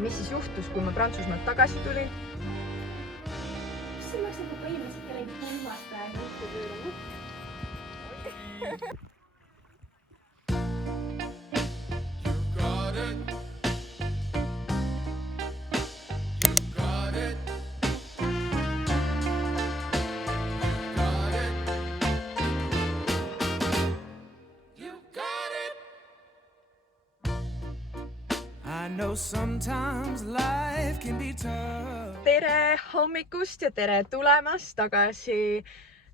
mis siis juhtus, kui ma Prantsusmaalt tagasi tulin? Kas see maksab ka inimesed kellegi pulmas praegu juttu pöörama? I know sometimes life can be tough. Tere hommikust ja tere tulemast tagasi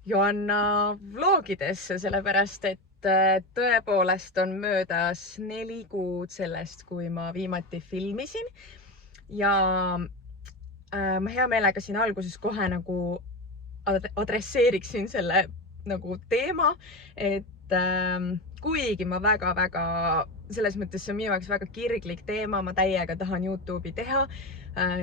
Joanna vlogidesse, sellepärast et tõepoolest on möödas 4 kuud sellest, kui ma viimati filmisin. Ja ma hea meelega siin alguses kohe nagu adresseeriksin selle nagu teema, et kuigi ma väga selles mõttes see on minu jaoks väga kirglik teema, ma täiega tahan YouTube'i teha,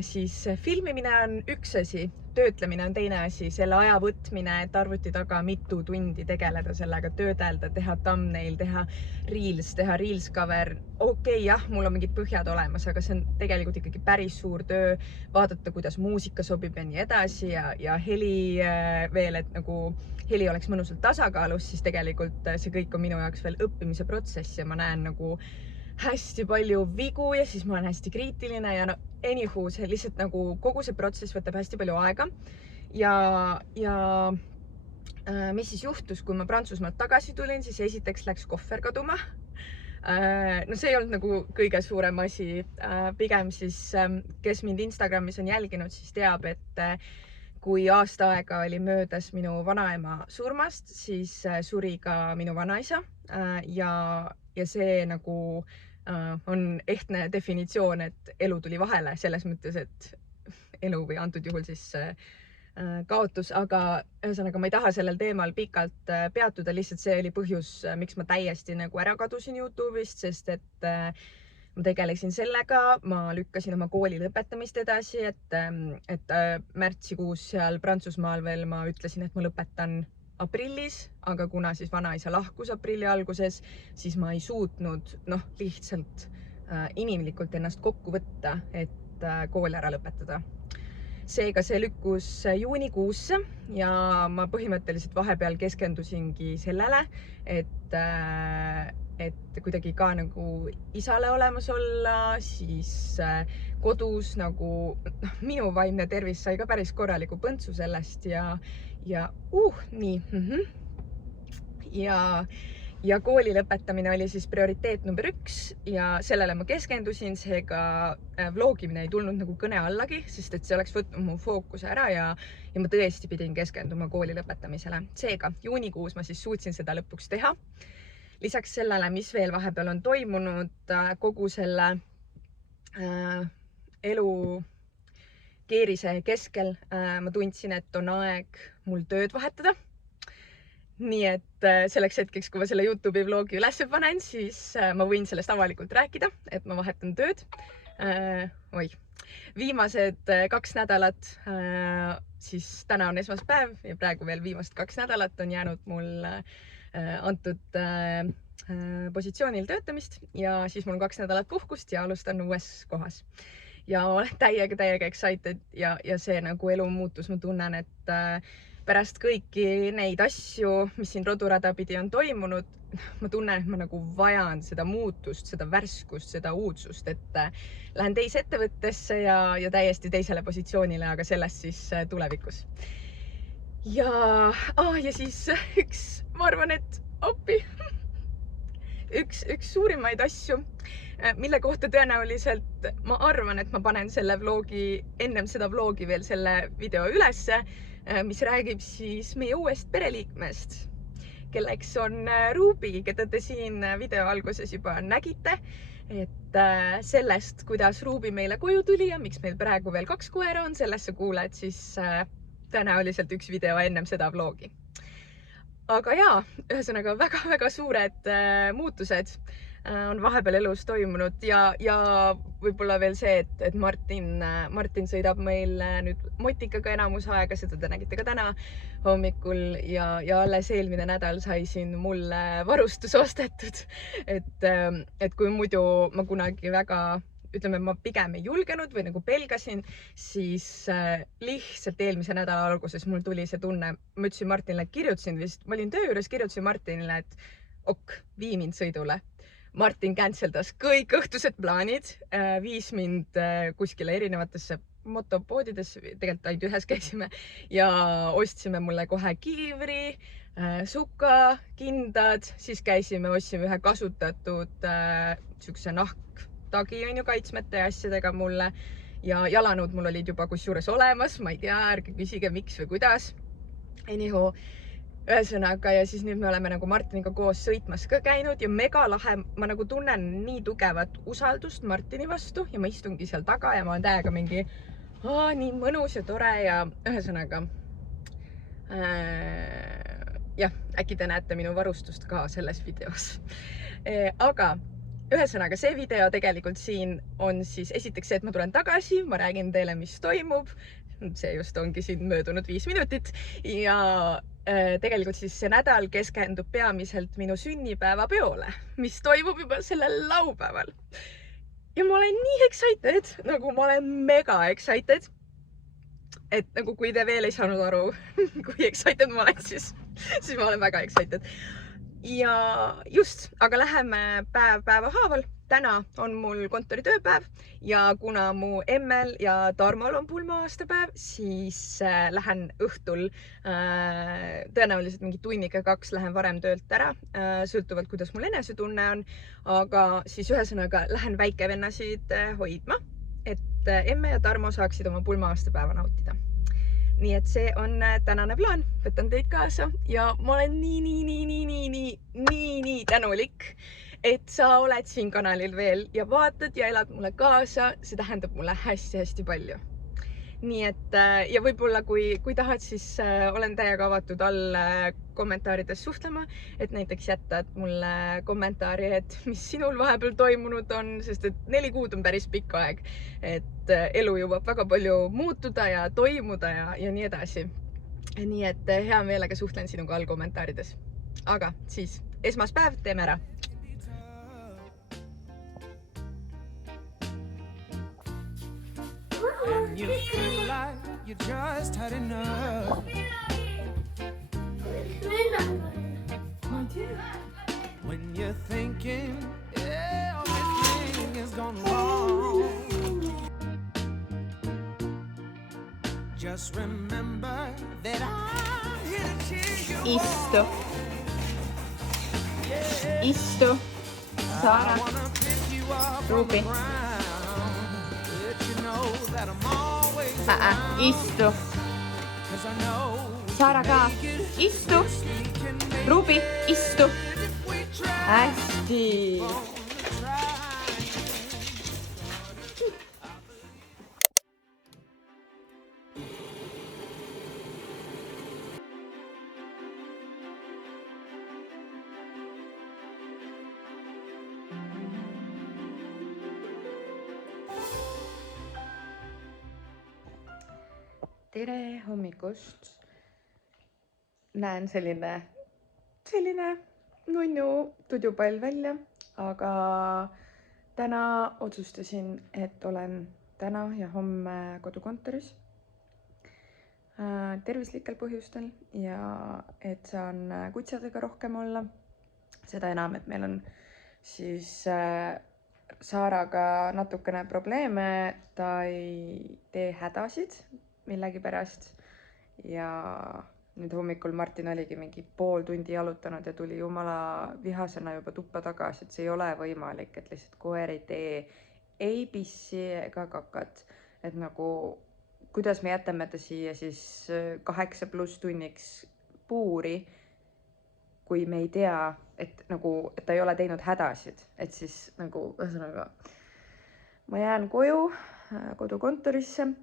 siis filmimine on üks asi, töötlemine on teine asi, selle aja võtmine, et arvuti taga mitu tundi tegeleda sellega, töödelda, teha thumbnail, teha reels cover. Okei, jah, mul on mingid põhjad olemas, aga see on tegelikult ikkagi päris suur töö, vaadata, kuidas muusika sobib ja nii edasi ja heli veel, et nagu heli oleks mõnusalt tasakaalus, siis tegelikult see kõik on minu jaoks veel õppimise protsess ja ma näen nagu hästi palju vigu ja siis ma olen hästi kriitiline ja no anywho, see lihtsalt nagu kogu see protsess võtab hästi palju aega. Ja mis siis juhtus, kui ma Prantsusmaalt tagasi tulin, siis esiteks läks kohver kaduma. No see ei olnud nagu kõige suurem asi. Pigem siis, kes mind Instagramis on jälginud, siis teab, et kui aasta aega oli möödas minu vanaema surmast, siis suri ka minu vanaisa ja see nagu on ehtne definitsioon, et elu tuli vahele selles mõttes, et elu või antud juhul siis kaotus, aga ühesõnaga ma ei taha sellel teemal pikalt peatuda, lihtsalt see oli põhjus, miks ma täiesti nagu ära kadusin YouTube'ist, sest et ma tegelesin sellega, ma lükkasin oma kooli lõpetamist edasi, et märtsikuus seal Prantsusmaal veel ma ütlesin, et ma lõpetan aprillis, aga kuna siis vanaisa lahkus aprilli alguses, siis ma ei suutnud lihtsalt inimlikult ennast kokku võtta, et kooli ära lõpetada. Seega see lükkus juunikuusse ja ma põhimõtteliselt vahepeal keskendusingi sellele, et kuidagi ka nagu isale olemas olla, siis kodus nagu minu vaimne tervis sai ka päris korraliku põntsu sellest ja nii. Ja kooli lõpetamine oli siis prioriteet number 1 ja sellele ma keskendusin, seega vlogimine ei tulnud nagu kõne allagi, sest et see oleks võtnud mu fookuse ära ja ma tõesti pidin keskenduma kooli lõpetamisele. Seega juunikuus ma siis suutsin seda lõpuks teha. Lisaks sellele, mis veel vahepeal on toimunud, kogu selle elu keerise keskel ma tundsin, et on aeg mul tööd vahetada. Nii et selleks hetkeks, kui ma selle YouTube'i vlogi üles panen, siis ma võin sellest avalikult rääkida, et ma vahetan tööd. Viimased 2 nädalat, siis täna on esmaspäev ja praegu veel viimast 2 nädalat on jäänud mul antud positsioonil töötamist ja siis mul on 2 nädalat puhkust ja alustan uues kohas. Ja olen täiega excited ja see nagu elu muutus, ma tunnen, et pärast kõiki neid asju, mis siin rodurada pidi on toimunud, ma tunnen, et ma nagu vajan seda muutust, seda värskust, seda uudsust, et lähen teise ettevõttesse ja täiesti teisele positsioonile, aga sellest siis tulevikus. Ja siis ma arvan, et üks suurimaid asju, mille kohta tõenäoliselt ma arvan, et ma panen selle vlogi, ennem seda vlogi veel selle video ülesse, mis räägib siis meie uuest pereliikmest, kelleks on Ruby, keda te siin video alguses juba nägite, et sellest, kuidas Ruby meile koju tuli ja miks meil praegu veel 2 koera on, sellesse kuuled siis tõenäoliselt üks video ennem seda vlogi. Aga jaa, ühesõnaga väga suured muutused on vahepeal elus toimunud ja võib-olla veel see, et Martin sõidab meil nüüd motikaga enamus aega, seda te nägite ka täna hommikul ja alles eelmine nädal sai siin mulle varustus ostetud, et kui muidu ma kunagi väga ütleme, ma pigem ei julgenud või nagu pelgasin, siis lihtsalt eelmise nädala alguses mul tuli see tunne, ma ütlesin Martinile, kirjutasin vist, ma olin töö juures, kirjutasin Martinile, et vii mind sõidule. Martin canceldas kõik õhtused plaanid, viis mind kuskile erinevatesse motopoodidesse, tegelikult ainult ühes käisime ja ostsime mulle kohe kiivri, suka, kindad, siis käisime, ostsime ühe kasutatud siukse nahktagi kaitsmete ja asjadega mulle ja jalanõud mul olid juba kusjuures olemas, ma ei tea, ärge küsige miks või kuidas. Anyhow, ühesõnaga ja siis nüüd me oleme nagu Martiniga koos sõitmas ka käinud ja mega lahe, ma nagu tunnen nii tugevat usaldust Martini vastu ja ma istungi seal taga ja ma olen täiega mingi nii mõnus ja tore ja ühesõnaga jah, äkki te näete minu varustust ka selles videos. Aga ühesõnaga see video tegelikult siin on siis esiteks see, et ma tulen tagasi, ma räägin teile, mis toimub. See just ongi siin möödunud 5 minutit ja tegelikult siis see nädal keskendub peamiselt minu sünnipäevapeole, mis toimub juba sellel laupäeval. Ja ma olen nii excited, nagu ma olen mega excited, et nagu kui te veel ei saanud aru, kui excited ma olen, siis ma olen väga excited. Ja just, aga läheme päeva haaval. Täna on mul kontori tööpäev ja kuna mu Emmel ja Tarmol on pulma-aastapäev, siis lähen õhtul tõenäoliselt mingi tunnika 2 lähen varem töölt ära, sõltuvalt kuidas mul enesetunne on, aga siis ühesõnaga lähen väikevennasid hoidma, et Emme ja Tarmo saaksid oma pulma-aastapäeva nautida. Nii et see on tänane plaan, võtan teid kaasa ja ma olen nii tänulik, et sa oled siin kanalil veel ja vaatad ja elad mulle kaasa, see tähendab mulle hästi palju. Nii et ja võib-olla kui tahad, siis olen täiega avatud all kommentaarides suhtlema, et näiteks jätad mulle kommentaari, et mis sinul vahepeal toimunud on, sest et 4 kuud on päris pikk aeg, et elu jõuab väga palju muutuda ja toimuda ja nii edasi. Nii et hea meelega suhtlen sinuga all kommentaarides. Aga siis esmaspäev teeme ära. And you feel like you just had enough. When you're thinking everything is gone wrong, just remember that I'm here to cheer you Istu. Istu. Saara. Ruubi. Istu. Saara ka. Istu. Ruubi, istu. Hästi. Tere hommikust. Näen selline nunnu tudjupall välja, aga täna otsustasin, et olen täna ja homme kodukontoris tervislikel põhjustel ja et saan kutsadega rohkem olla. Seda enam, et meil on siis Saaraga natukene probleeme, ta ei tee hädasid millegi pärast ja nüüd hommikul Martin oligi mingi pool tundi jalutanud ja tuli jumala vihasena juba tuppa tagasi, et see ei ole võimalik, et lihtsalt koer ei tee ei pissi ega kakat, et nagu kuidas me jätame ta siia siis 8+ tunniks puuri, kui me ei tea, et ta ei ole teinud hädasid, et siis nagu ühesõnaga ma jään koju kodukontorisse.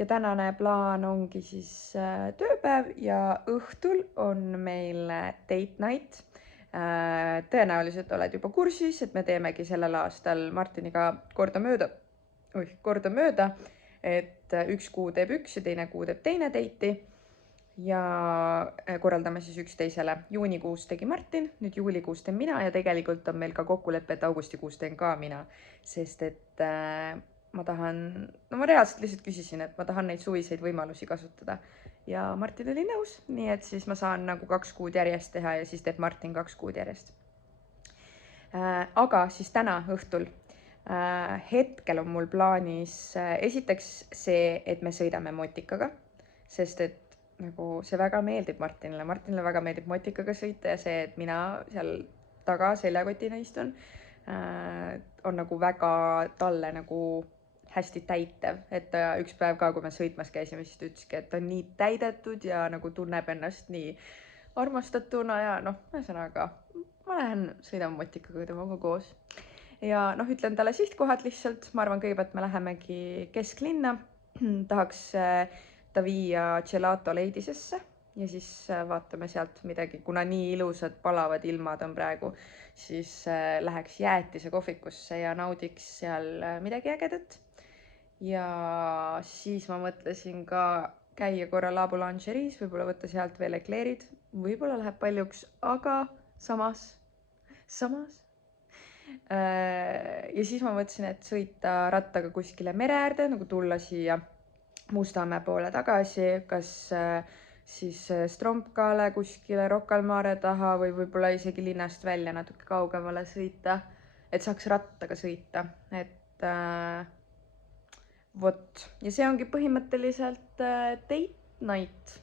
Ja tänane plaan ongi siis tööpäev ja õhtul on meil date night. Tõenäoliselt oled juba kursis, et me teemegi sellel aastal Martiniga korda mööda, et üks kuu teeb üks ja teine kuu teeb teine date'i. ja korraldame siis üksteisele. Juunikuus tegi Martin, nüüd juulikuus teen mina ja tegelikult on meil ka kokkulepe, et augustikuus teen ka mina, sest et ma tahan, no ma reaalselt lihtsalt küsisin, et ma tahan neid suviseid võimalusi kasutada ja Martin oli nõus, nii et siis ma saan nagu 2 kuud järjest teha ja siis teeb Martin 2 kuud järjest. Aga siis täna õhtul hetkel on mul plaanis esiteks see, et me sõidame motikaga, sest et nagu see väga meeldib Martinile. Martinile väga meeldib motikaga sõita ja see, et mina seal taga seljakotina istun, on nagu väga talle nagu hästi täitev, et ta üks päev ka, kui me sõitmas käisime, siis ta ütleski, et ta on nii täidetud ja nagu tunneb ennast nii armastatuna ja noh, ühesõnaga ma lähen sõidan motikaga temaga koos. Ja noh, ütlen talle sihtkohad lihtsalt, ma arvan kõigepealt me lähemegi kesklinna, tahaks ta viia Gelato Leidisesse ja siis vaatame sealt midagi, kuna nii ilusad palavad ilmad on praegu, siis läheks Jäätise kohvikusse ja naudiks seal midagi ägedat. Ja siis ma mõtlesin ka käia korra La Boulangeries, võib-olla võtta sealt veel ekleerid, võib-olla läheb paljuks, aga samas. Ja siis ma mõtlesin, et sõita rattaga kuskile mere äärde, nagu tulla siia Mustamäe poole tagasi, kas siis Stromkale kuskile Rocca al Mare taha või võib-olla isegi linnast välja natuke kaugemale sõita, et saaks rattaga sõita, et vot. Ja see ongi põhimõtteliselt date night.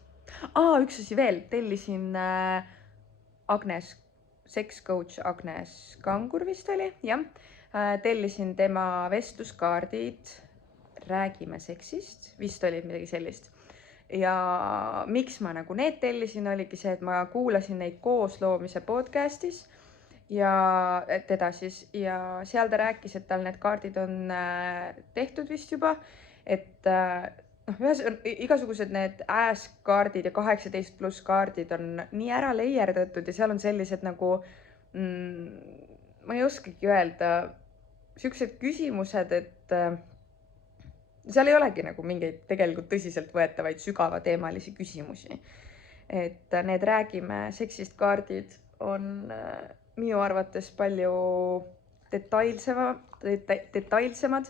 Üks asi veel, tellisin Agnes, sex coach Agnes Kangur vist oli, jah. Tellisin tema vestluskaardid Räägime seksist, vist oli midagi sellist. Ja miks ma nagu need tellisin, oligi see, et ma kuulasin neid koosloomise podcastis ja teda siis ja seal ta rääkis, et tal need kaardid on tehtud vist juba, et igasugused need ass-kaardid ja 18+ kaardid on nii ära leierdatud ja seal on sellised nagu, ma ei oskagi öelda, siuksed küsimused, et seal ei olegi nagu mingeid tegelikult tõsiselt võetavaid sügavateemalisi küsimusi. Et need Räägime seksist kaardid on minu arvates palju detailsemad,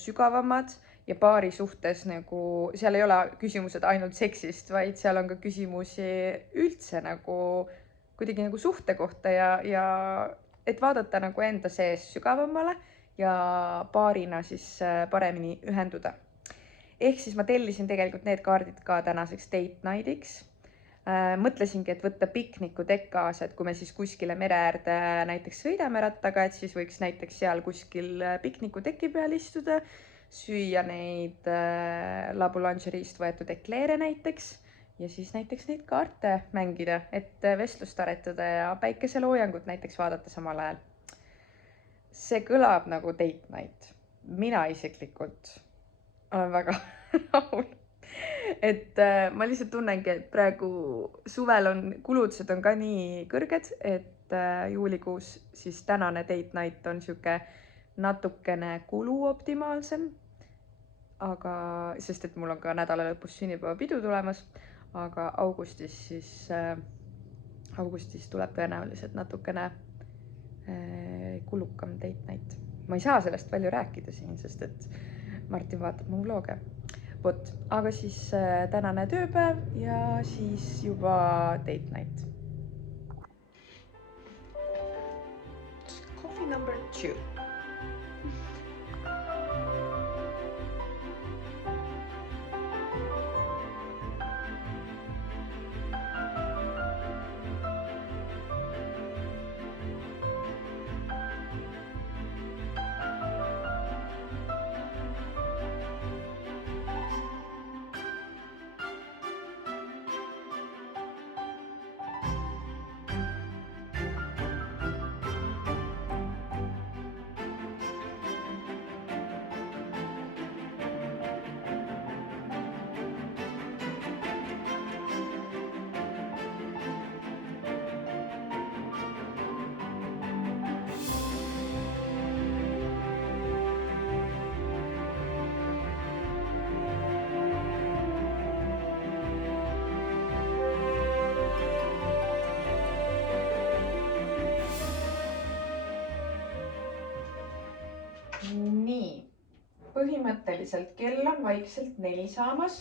sügavamad ja paari suhtes nagu, seal ei ole küsimused ainult seksist, vaid seal on ka küsimusi üldse nagu kuidagi nagu suhte kohta ja et vaadata nagu enda sees sügavamale ja paarina siis paremini ühenduda. Ehk siis ma tellisin tegelikult need kaardid ka tänaseks date nightiks. Mõtlesingi, et võtta piknikutekk kaasa, et kui me siis kuskile mere äärde näiteks sõidame rattaga, et siis võiks näiteks seal kuskil piknikuteki peal istuda, süüa neid La Boulangerist võetud ekleere näiteks ja siis näiteks neid kaarte mängida, et vestlust aretada ja päikeseloojangut näiteks vaadata samal ajal. See kõlab nagu date night. Mina isiklikult olen väga rahul. Et ma lihtsalt tunnengi, et praegu suvel on kulutused on ka nii kõrged, et juulikuus siis tänane date night on siuke natukene kuluoptimaalsem. Aga, sest et mul on ka nädala lõpus sünnipäevapidu tulemas, aga augustis tuleb tõenäoliselt natukene kulukam date night. Ma ei saa sellest palju rääkida siin, sest et Martin vaatab mu vloge. Vot, aga siis tänane tööpäev ja siis juba date night. Coffee number 2. põhimõtteliselt kell on vaikselt 4 saamas,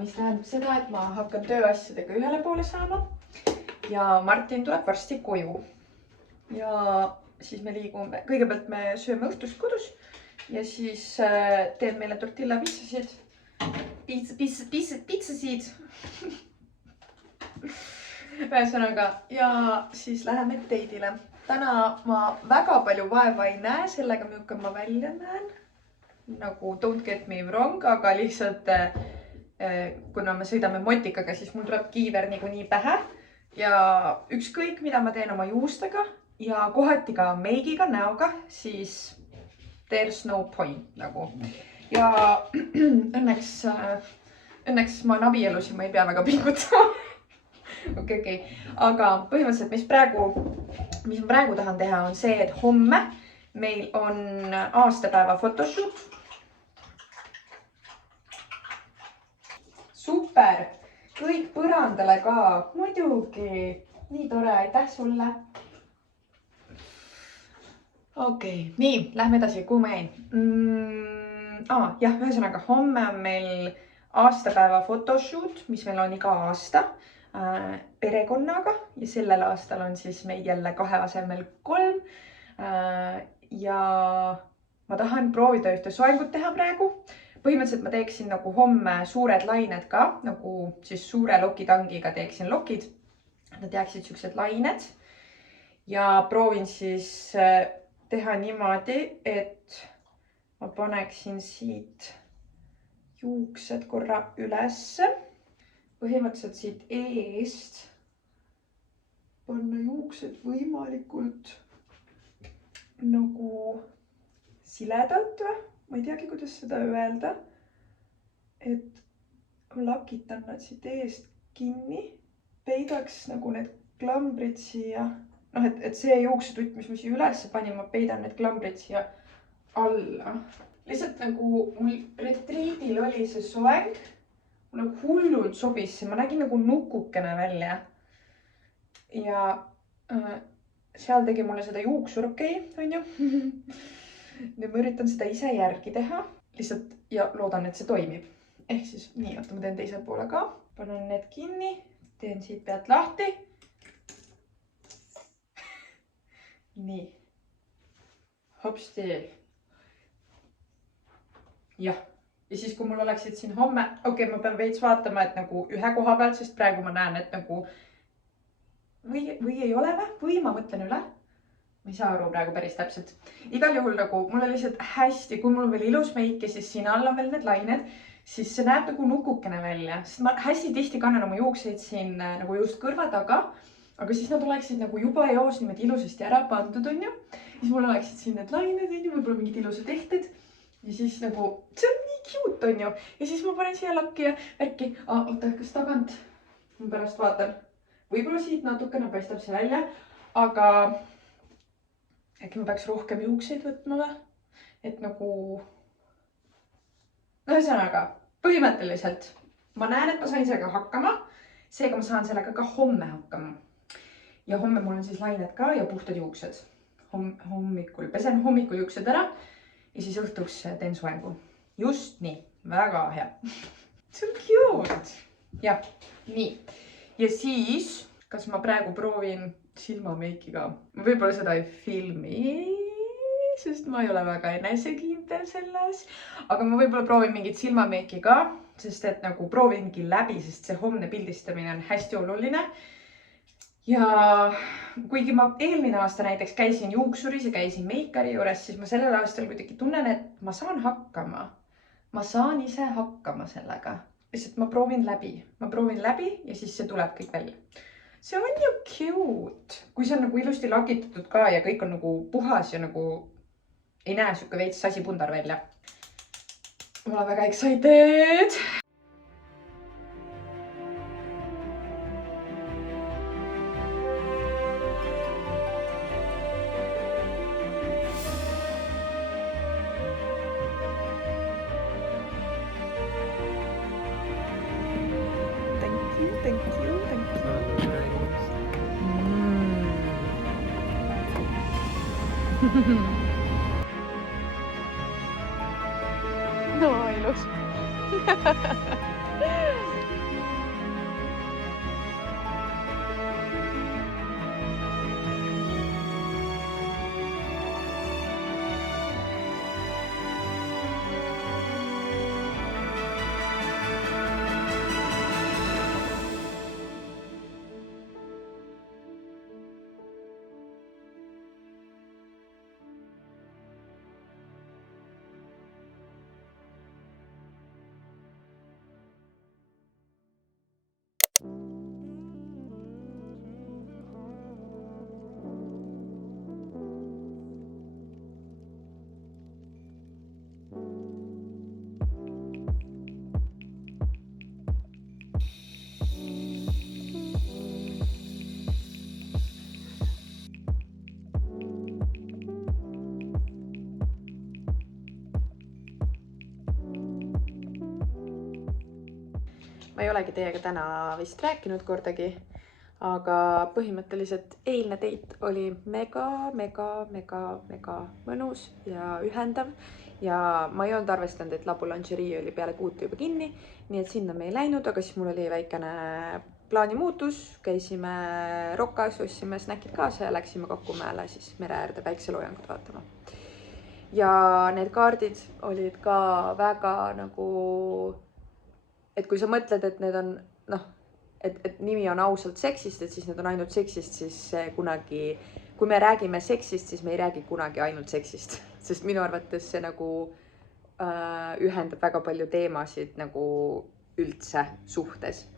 mis tähendab seda, et ma hakkan tööasjadega ühele poole saama ja Martin tuleb varsti koju. Ja siis me liigume, kõigepealt me sööme õhtust kodus ja siis teen meile tortilla pitsasid. Pitsasid. Ühesõnaga, ja siis läheme date'ile. Täna ma väga palju vaeva ei näe sellega, milline ma välja näen. Nagu don't get me wrong, aga lihtsalt kuna me sõidame motikaga, siis mul tuleb kiiver niikuinii pähe. Ja ükskõik, mida ma teen oma juustega ja kohati ka meigiga, näoga, siis there's no point nagu. Ja õnneks ma olen abielus ja ma ei pea väga pingutama. Okei. Aga põhimõtteliselt, mis ma praegu tahan teha, on see, et homme meil on aastapäeva photoshoot. Super! Kõik põrandale ka. Muidugi. Nii tore. Aitäh sulle. Okei. Nii, lähme edasi. Kuhu ma jäin? Jah, ühesõnaga, homme on meil aastapäeva photoshoot, mis meil on iga aasta perekonnaga ja sellel aastal on siis meid jälle 2 asemel 3. Ja ma tahan proovida ühte soengut teha praegu. Põhimõtteliselt ma teeksin nagu homme suured lained ka, nagu siis suure lokitangiga teeksin lokid. Nad jääksid siuksed lained ja proovin siis teha niimoodi, et ma paneksin siit juuksed korra ülesse. Põhimõtteliselt siit eest panna juuksed võimalikult nagu siledalt või? Ma ei teagi, kuidas seda öelda. Et lakitan nad siit eest kinni. Peidaks nagu need klambrid siia. Et see juuksetutt, mis ma siia ülesse panin, ma peidan need klambrid siia alla. Lihtsalt nagu mul retriidil oli see soeng. Mul nagu hullult sobis see. Ma nägin nagu nukukene välja. Ja seal tegi mulle seda juuksur okei, on ju. Nüüd ma üritan seda ise järgi teha. Lihtsalt ja loodan, et see toimib. Ehk siis nii, oota, ma teen teise poole ka. Panen need kinni. Teen siit pealt lahti. Nii. Hopsti. Jah. Ja siis, kui mul oleksid siin homme, ma pean veits vaatama, et nagu ühe koha pealt, sest praegu ma näen, et nagu või ei ole või ma mõtlen üle. Ma ei saa aru praegu päris täpselt. Igal juhul nagu mul on lihtsalt hästi, kui mul on veel ilus meik ja siis siin all on veel need lained, siis see näeb nagu nukukene välja. Sest ma hästi tihti kannen oma juukseid siin nagu just kõrva taga, aga siis nad oleksid nagu juba eos niimoodi ilusasti ära pandud, on ju. Siis mul oleksid siin need lained, on ju, võib-olla mingid ilusad tehted. Ja siis nagu, see on nii cute, on ju. Ja siis ma panen siia lakki ja värki. Oota, kas tagant? Ma pärast vaatan. Võib-olla siit natukene paistab see välja, aga äkki ma peaks rohkem juukseid võtma või? Et nagu... Ühesõnaga, põhimõtteliselt ma näen, et ma sain sellega hakkama. Seega ma saan sellega ka homme hakkama. Ja homme mul on siis lained ka ja puhtad juuksed. Hommikul, pesen hommikul juuksed ära ja siis õhtuks teen soengu. Just nii, väga hea. See on cute. Jah, nii. Ja siis, kas ma praegu proovin silmameikiga? Võib-olla seda ei filmi, sest ma ei ole väga enesekindel selles. Aga ma võib-olla proovin mingit silmameiki ka, sest et nagu proovingi läbi, sest see homne pildistamine on hästi oluline. Ja kuigi ma eelmine aasta näiteks käisin juuksuris ja käisin meikari juures, siis ma sellel aastal kuidagi tunnen, et ma saan hakkama. Ma saan ise hakkama sellega. Lihtsalt ma proovin läbi ja siis see tuleb kõik välja. See on ju cute. Kui see on nagu ilusti lakitatud ka ja kõik on nagu puhas ja nagu ei näe siuke veits sasipundar välja. Ma olen väga excited. Thank you. no ilus. Ma ei olegi teiega täna vist rääkinud kordagi, aga põhimõtteliselt eilne date oli mega mõnus ja ühendav ja ma ei olnud arvestanud, et La Boulangerie oli peale 6 juba kinni, nii et sinna me ei läinud, aga siis mul oli väikene plaanimuutus, käisime Rokas, ostsime snäkid kaasa ja läksime Kakumäele siis mere äärde päikseloojangut vaatama. Ja need kaardid olid ka väga nagu, et kui sa mõtled, et need on, noh, et nimi on ausalt seksist, et siis need on ainult seksist, siis kunagi, kui me räägime seksist, siis me ei räägi kunagi ainult seksist, sest minu arvates see nagu ühendab väga palju teemasid nagu üldse suhtes.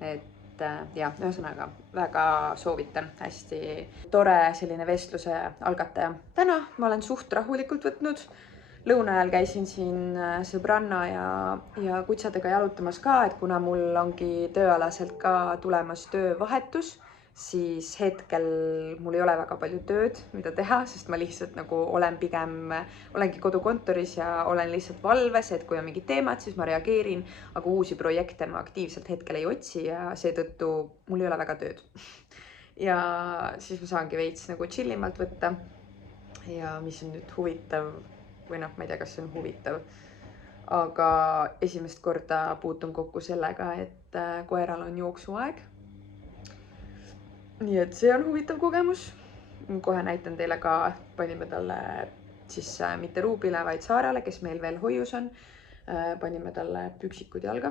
Et jah, ühesõnaga väga soovitan, hästi tore selline vestluse algataja. Täna ma olen suht rahulikult võtnud. Lõuna ajal käisin siin sõbranna ja kutsadega jalutamas ka, et kuna mul ongi tööalaselt ka tulemas töövahetus, siis hetkel mul ei ole väga palju tööd, mida teha, sest ma lihtsalt nagu olengi kodukontoris ja olen lihtsalt valves, et kui on mingid teemad, siis ma reageerin, aga uusi projekte ma aktiivselt hetkel ei otsi ja seetõttu mul ei ole väga tööd. Ja siis ma saangi veits nagu chillimalt võtta ja mis on nüüd huvitav, või noh, ma ei tea, kas see on huvitav, aga esimest korda puutun kokku sellega, et koeral on jooksuaeg. Nii et see on huvitav kogemus. Kohe näitan teile ka, panime talle siis mitte Ruubile, vaid Saarale, kes meil veel hoius on. Panime talle püksikud jalga.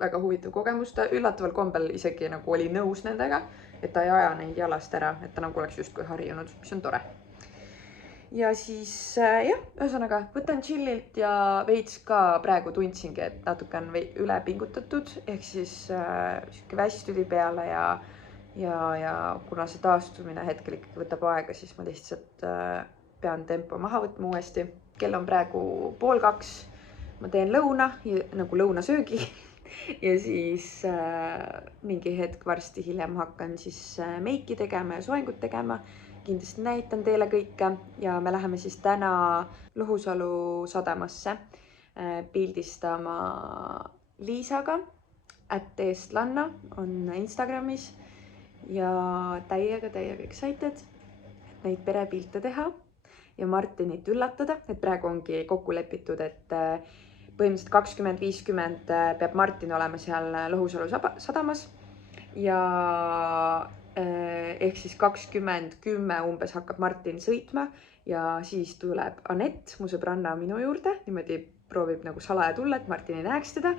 Väga huvitav kogemus. Ta üllataval kombel isegi nagu oli nõus nendega, et ta ei aja neid jalast ära, et ta nagu oleks justkui harjunud, mis on tore. Ja siis jah, ühesõnaga võtan chillilt ja veits ka praegu tundsingi, et natuke on üle pingutatud, ehk siis siuke väst tuli peale ja kuna see taastumine hetkel ikkagi võtab aega, siis ma lihtsalt pean tempo maha võtma uuesti. Kell on praegu 1:30, ma teen lõuna, nagu lõunasöögi ja siis mingi hetk varsti hiljem hakkan siis meiki tegema ja soengut tegema. Kindlasti näitan teile kõike ja me läheme siis täna Lohusalu sadamasse pildistama Liisaga, @eestlanna on Instagramis ja täiega excited, et neid perepilte teha ja Martinit üllatada, et praegu ongi kokku lepitud, et põhimõtteliselt 20:50 peab Martin olema seal Lohusalu sadamas ja ehk siis 20:10 umbes hakkab Martin sõitma ja siis tuleb Anett, mu sõbranna minu juurde, niimoodi proovib nagu salaja tulla, et Martin ei näeks teda,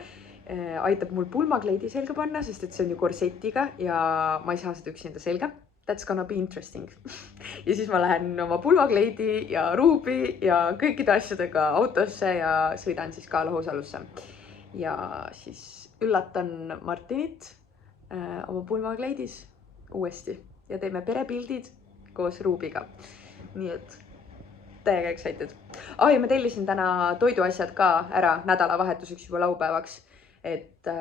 aitab mul pulmakleidi selga panna, sest et see on ju korsetiga ja ma ei saa seda üksinda selga. That's gonna be interesting. Ja siis ma lähen oma pulmakleidi ja Ruubi ja kõikide asjadega autosse ja sõidan siis ka Lohusalusse. Ja siis üllatan Martinit oma pulmakleidis uuesti ja teeme perepildid koos Ruubiga. Nii et täiega excited. Ja ma tellisin täna toiduasjad ka ära nädalavahetuseks juba laupäevaks, et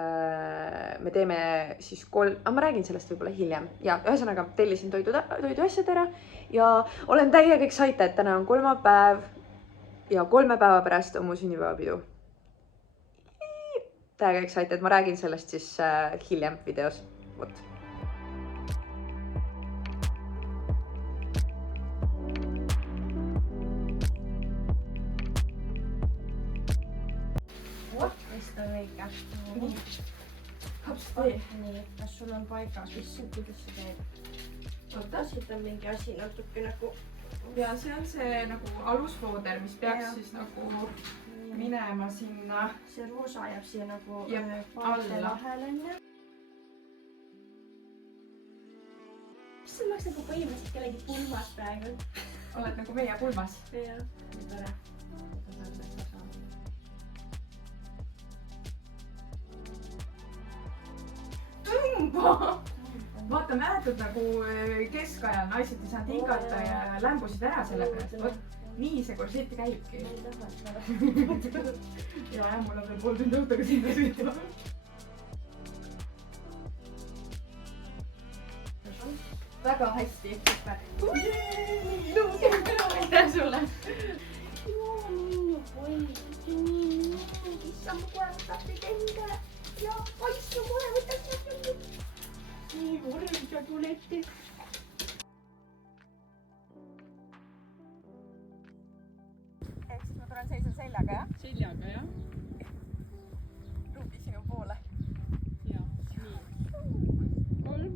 me teeme siis ma räägin sellest võib-olla hiljem. Ja ühesõnaga tellisin toiduasjad ära ja olen täiega excited, täna on kolmapäev ja 3 päeva pärast on mu sünnipäevapidu. Täiega excited, ma räägin sellest siis hiljem videos. Vot. vaatan õige. Nii. Hopsti. Nii, kas sul on paigas, kuidas see teeb? Oota. Siit on mingi asi natuke nagu... Ja see on see nagu alusvooder, mis peaks siis nagu minema sinna. See roosa jääb siia nagu alla vahele, onju. Mis see oleks nagu põhimõtteliselt kellegi pulmas praegu? Oled nagu meie pulmas. Jah, nii tore. Tõmba! Vaata, mäletad nagu keskajal naised ei saanud hingata ja lämbusid ära selle pärast. Vot nii see korsett käibki. Ja mul on veel 3 tundi õhtuga sinna sõitma. Väga hästi. Aitäh sulle! Issand, mu kohe võtab teid endale ja poiss, mu kohe võtab teid endale. Nii korda tulete. Ehk siis ma tulen seisan seljaga, jah? Seljaga, jah. Ruubi sinu poole. Ja, nii. 3,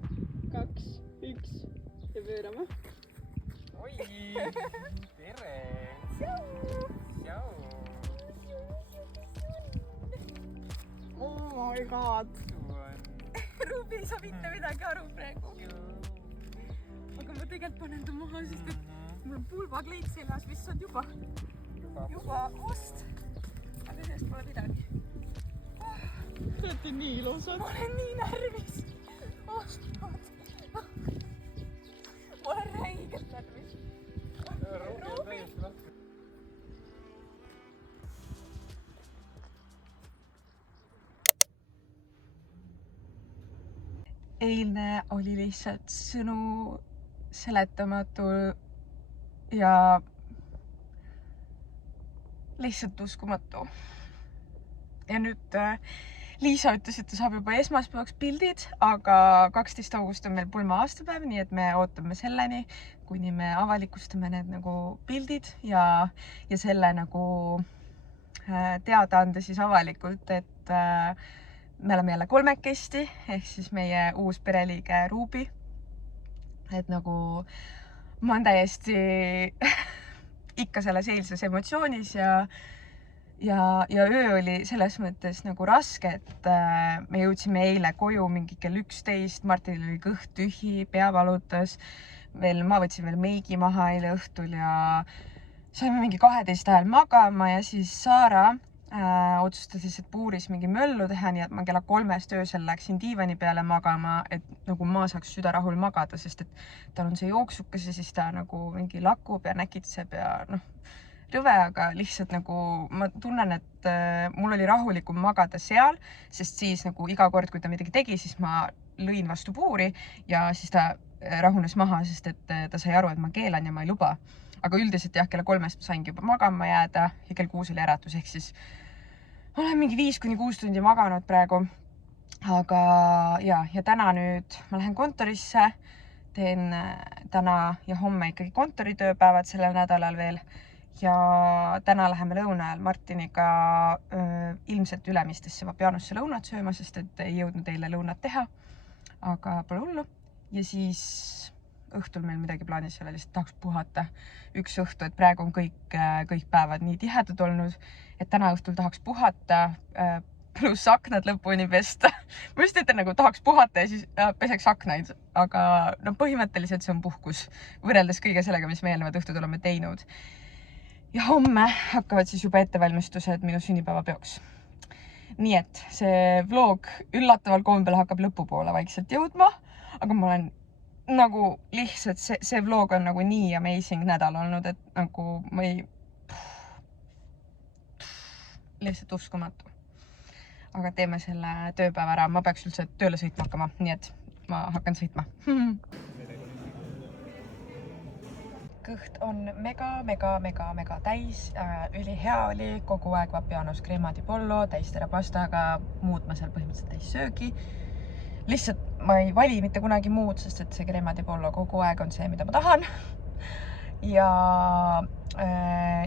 2, 1 ja pöörame. Oi, tere! Tšau! Oh my god! Ruubi ei saa mitte midagi aru praegu. Aga ma tegelikult panen ta maha, sest et mul on pulvakleit seljas, mis on juba must. Aga sellest pole midagi. Te olete nii ilusad. Ma olen nii närvis. Ma olen räigelt närvis. Ruubi! Eilne oli lihtsalt sõnu seletamatu ja lihtsalt uskumatu. Ja nüüd Liisa ütles, et ta saab juba esmaspäevaks pildid, aga 12. august on meil pulma aastapäev, nii et me ootame selleni, kuni me avalikustame need nagu pildid ja selle nagu teada anda siis avalikult, et me oleme jälle kolmekesti, ehk siis meie uus pereliige Ruubi. Et nagu ma olen täiesti ikka selles eilses emotsioonis ja öö oli selles mõttes nagu raske, et me jõudsime eile koju mingi kell 11, Martinil oli kõht tühi, pea valutas. Ma võtsin veel meigi maha eile õhtul ja saime mingi 12 ajal magama ja siis Saara otsustas, et puuris mingi möllu teha, nii et ma kella 3 öösel läksin diivani peale magama, et nagu ma saaks südarahul magada, sest et tal on see jooksukas ja siis ta nagu mingi lakub ja näkitseb ja noh, rõve, aga lihtsalt nagu ma tunnen, et mul oli rahulikum magada seal, sest siis nagu iga kord, kui ta midagi tegi, siis ma lõin vastu puuri ja siis ta rahunes maha, sest et ta sai aru, et ma keelan ja ma ei luba. Aga üldiselt jah, kella 3 saingi juba magama jääda ja kell 6 oli äratus, ehk siis ma olen mingi 5–6 tundi maganud praegu. Aga ja täna nüüd ma lähen kontorisse, teen täna ja homme ikkagi kontoritööpäevad sellel nädalal veel. Ja täna läheme lõuna ajal Martiniga ilmselt Ülemistesse Vapianosse lõunat sööma, sest et ei jõudnud eile lõunat teha, aga pole hullu. Ja siis õhtul meil midagi plaanis ei ole, lihtsalt tahaks puhata üks õhtu, et praegu on kõik päevad nii tihedad olnud, et täna õhtul tahaks puhata, pluss aknad lõpuni pesta. Ma just ütlen nagu tahaks puhata ja siis peseks aknaid, aga no põhimõtteliselt see on puhkus võrreldes kõige sellega, mis me eelnevad õhtud oleme teinud. Ja homme hakkavad siis juba ettevalmistused minu sünnipäevapeoks. Nii et see vlog üllataval kombel hakkab lõpupoole vaikselt jõudma, aga ma olen nagu lihtsalt see vlog on nagu nii amazing nädal olnud, et nagu ma ei... lihtsalt uskumatu. Aga teeme selle tööpäeva ära. Ma peaks üldse tööle sõitma hakkama, nii et ma hakkan sõitma. Kõht on mega täis. Ülihea oli kogu aeg Vapianos crema di pollo, täistera pastaga, muud ma seal põhimõtteliselt täis söögi. Lihtsalt ma ei vali mitte kunagi muud, sest et see crema di pollo kogu aeg on see, mida ma tahan. ja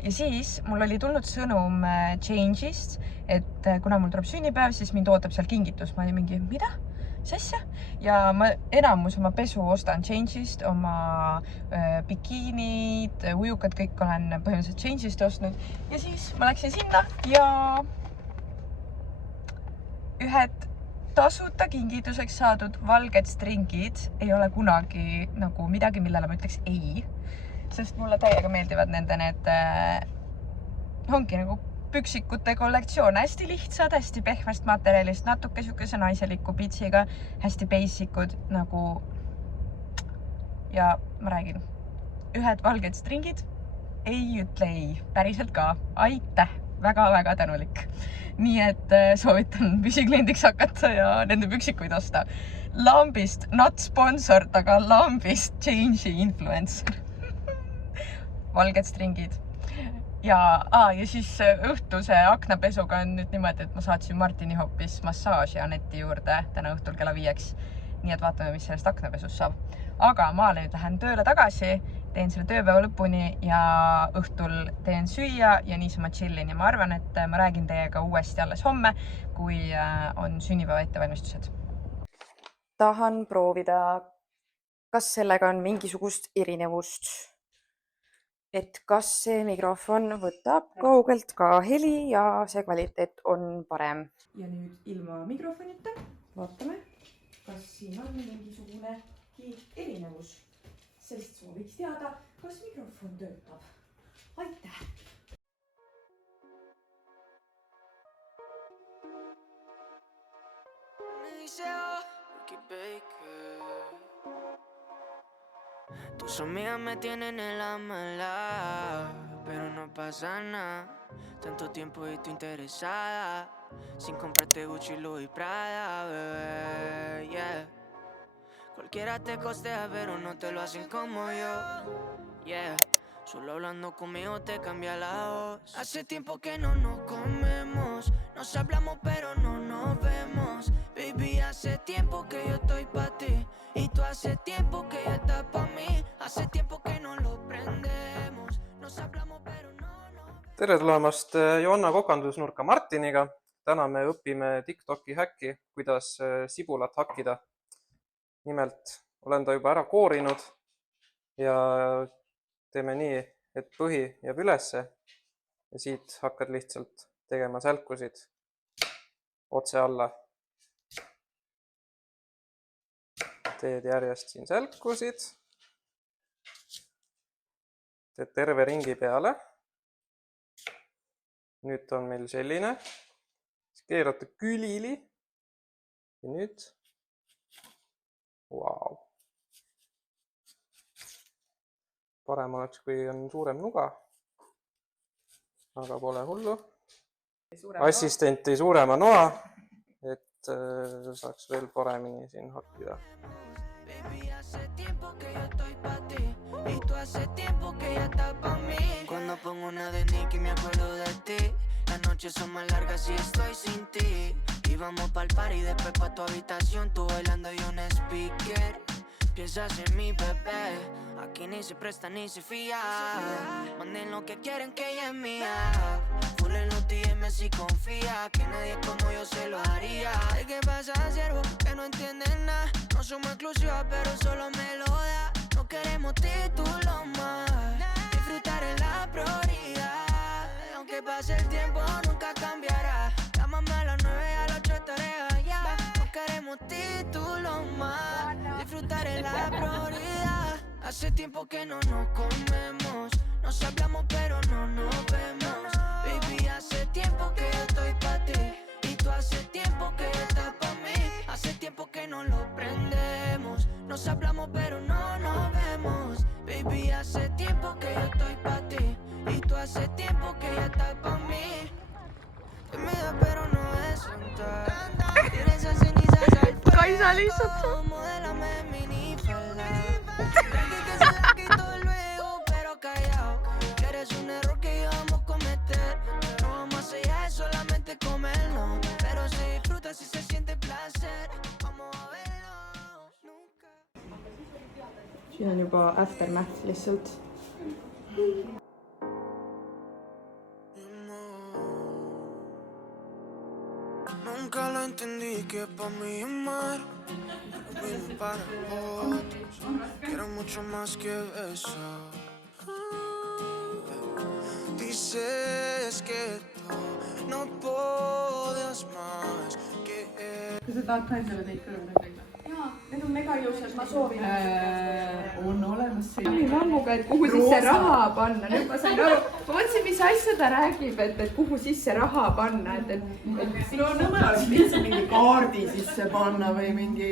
siis mul oli tulnud sõnum Change'ist, et kuna mul tuleb sünnipäev, siis mind ootab seal kingitus. Ma olin mingi, mida? Mis asja? Ja ma enamus oma pesu ostan Change'ist, oma bikiinid, ujukad, kõik olen põhimõtteliselt Change'ist ostnud. Ja siis ma läksin sinna ja ühed tasuta kingituseks saadud valged stringid ei ole kunagi nagu midagi, millele ma ütleks ei. Sest mulle täiega meeldivad nende need ongi nagu püksikute kollektsioon. Hästi lihtsad, hästi pehmest materjalist, natuke sükese naiseliku pitsiga, hästi basicud nagu ja ma räägin, ühed valged stringid ei ütle ei, päriselt ka. Aitäh, väga-väga tänulik. Nii et soovitan püsikliendiks hakata ja nende püksikuid osta. Lambist, not sponsored, aga Lambist Change'i influencer. Valged stringid. Ja siis õhtuse aknapesuga on nüüd niimoodi, et ma saatsin Martini hoopis massaaži Aneti juurde täna õhtul kella 5. Nii et vaatame, mis sellest aknapesust saab. Aga ma nüüd lähen tööle tagasi, teen selle tööpäeva lõpuni ja õhtul teen süüa ja niisama chillin. Ja ma arvan, et ma räägin teiega uuesti alles homme, kui on sünnipäeva ettevalmistused. Tahan proovida, kas sellega on mingisugust erinevust. Et kas see mikrofon võtab kaugelt ka heli ja see kvaliteet on parem. Ja nüüd ilma mikrofonita vaatame, kas siin on mingisugunegi erinevus. Sest sooviks teada, kas mikrofon töötab. Aitäh! Tus amigas me tienen en la mala, pero no pasa nada. Tanto tiempo y tú interesada, sin comprarte Gucci, Louis, Prada, bebé, yeah. Cualquiera te costea, pero no te lo hacen como yo, yeah. Solo hablando conmigo te cambia la voz. Hace tiempo que no nos comemos, nos hablamos pero no nos vemos. Baby, hace tiempo que yo estoy pa' ti y tú hace tiempo que ya estás pa' mí. Hace tiempo que no lo prendemos, nos hablamos pero no nos vemos. Tere tulemast Joanna kokandusnurka Martiniga. Täna me õpime TikToki häkki, kuidas sibulat hakkida. Nimelt olen ta juba ära koorinud ja teeme nii, et põhi jääb ülesse ja siit hakkad lihtsalt tegema sälkusid otse alla. Teed järjest siin sälkusid. Teed terve ringi peale. Nüüd on meil selline. Keerata külili ja nüüd wow. Parem oleks, kui on suurem nuga, aga pole hullu. Assistent tõi suurema noa, et saaks veel paremini siin hakkida. Cuando pongo una de Nicky me acuerdo de ti. Las noches son más largas y estoy sin ti. Y vamos pa'l party, después pa' tu habitación, tú bailando y un speaker. Piensas en mi bebé, aquí ni se presta ni se fía. Manden lo que quieren que ella es mía. Full en los DM si confía, que nadie como yo se lo haría. ¿De qué pasa, siervo? Que no entienden nada. No somos exclusivas, pero solo me lo da. No queremos títulos más, disfrutar es la prioridad. Aunque pase el tiempo nunca cambiará. Llámame a las 9, a las 8 estaré allá. No queremos títulos más, disfrutar es la prioridad. Hace tiempo que no nos comemos, nos hablamos pero no nos vemos. Baby, hace tiempo que yo estoy pa' ti y tú hace tiempo que ya estás pa' mí. Hace tiempo que no lo prendemos, nos hablamos pero no nos vemos. Baby, hace tiempo que yo estoy pa' ti y tú hace tiempo que ya estás pa' mí. Tímida pero no es sentar, tienes esas cenizas al fuego. Modélame minifalda, tranqui que se la quito luego, pero callao, que eres un error que íbamos a cometer. No vamos a sellar, es solamente comerlo, pero se disfruta si se siente placer. Vamos a verlo nunca. Siin on juba aftermath lihtsalt. Nunca lo entendí que pa' mí amar no vino para otros. Quiero mucho más que eso. Dices que tú no puedes más que Kas sa tahad ka endale neid kõrvale käia? Jaa, need on mega ilusad, ma soovin. On olemas see. oli mammuga, et kuhu sisse raha panna, nüüd ma sain aru. Ma mõtlesin, mis asja ta räägib, et kuhu sisse raha panna, et No nõme oleks lihtsalt mingi kaardi sisse panna või mingi...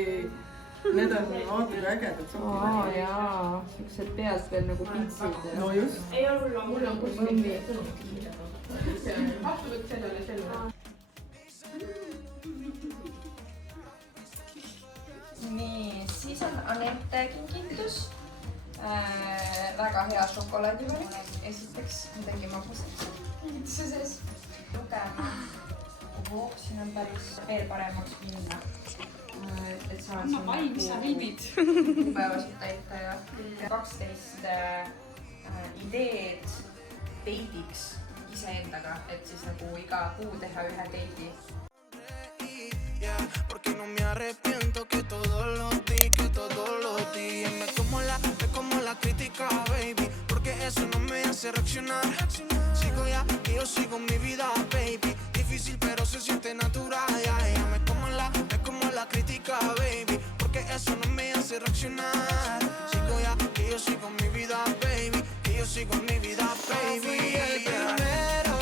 Need on vaata ägedad. jaa, siuksed pealt veel nagu pitsid. No just. Ei ole, mul on kuskil. Absoluut sellele. nii, siis on Anette kingitus. Väga hea šokolaadivalik. Esiteks midagi magusat kingituse sees. Lugema. Siin on päris veel paremaks minna. Et saan siin kuupäevasid täita ja 12 ideed deidiks iseendaga, et siis nagu iga kuu teha ühe deidi. Porque no me arrepiento que todo lo di. Me como la crítica, baby. Porque eso no me hace reaccionar. Sigo ya y yo sigo mi vida, baby. Difícil pero se siente natural. Me como la crítica, baby. Porque eso no me hace reaccionar. Sigo ya y yo sigo mi vida, baby. Y yo sigo mi vida, baby. El primero.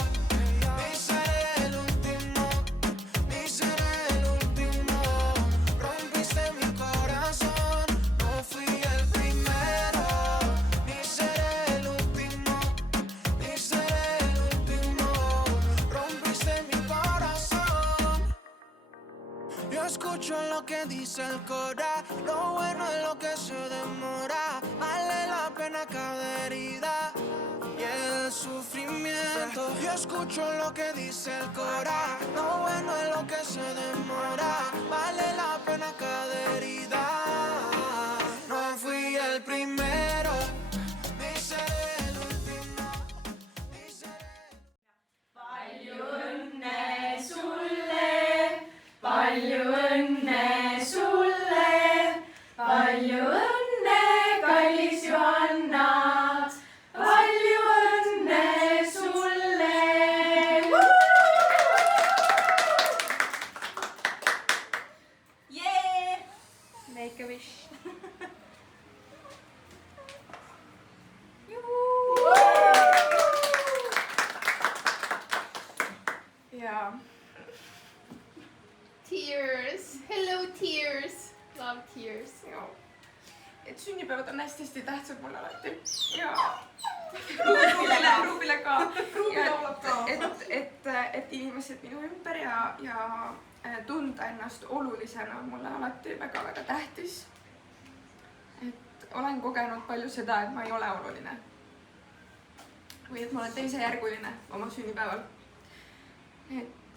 Escucho lo que dice el cora, lo bueno es lo que se demora, vale la pena cada herida y el sufrimiento. Yo escucho lo que dice el cora, lo bueno es lo que se demora, vale la pena cada herida. No fui el primero, ni seré el último, ni seré. Palju õnne sulle, palju õnne sulle, palju õnne, kallis Johanna, palju õnne sulle. Yeah! Make a wish. Yeah. Tears. Hello tears. Love tears. Et sünnipäevad on hästi-hästi tähtsad mulle alati. Ja Ruubile ka. Et inimesed minu ümber ja tunda ennast olulisena on mulle alati väga-väga tähtis. Et olen kogenud palju seda, et ma ei ole oluline. Või et ma olen teisejärguline oma sünnipäeval. Et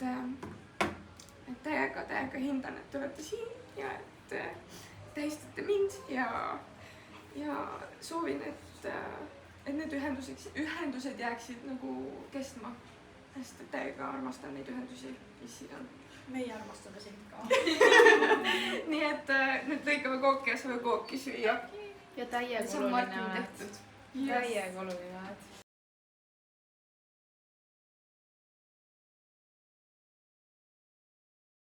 täiega hindan, et te olete siin ja et tähistate mind ja soovin, et need ühendused jääksid nagu kestma. Sest täiega armastan neid ühendusi, mis siin on. Meie armastame sind ka. Nii et nüüd lõikame kooki ja saame kooki süüa. Ja täiega See on Martin tehtud. Täiega oluline oled.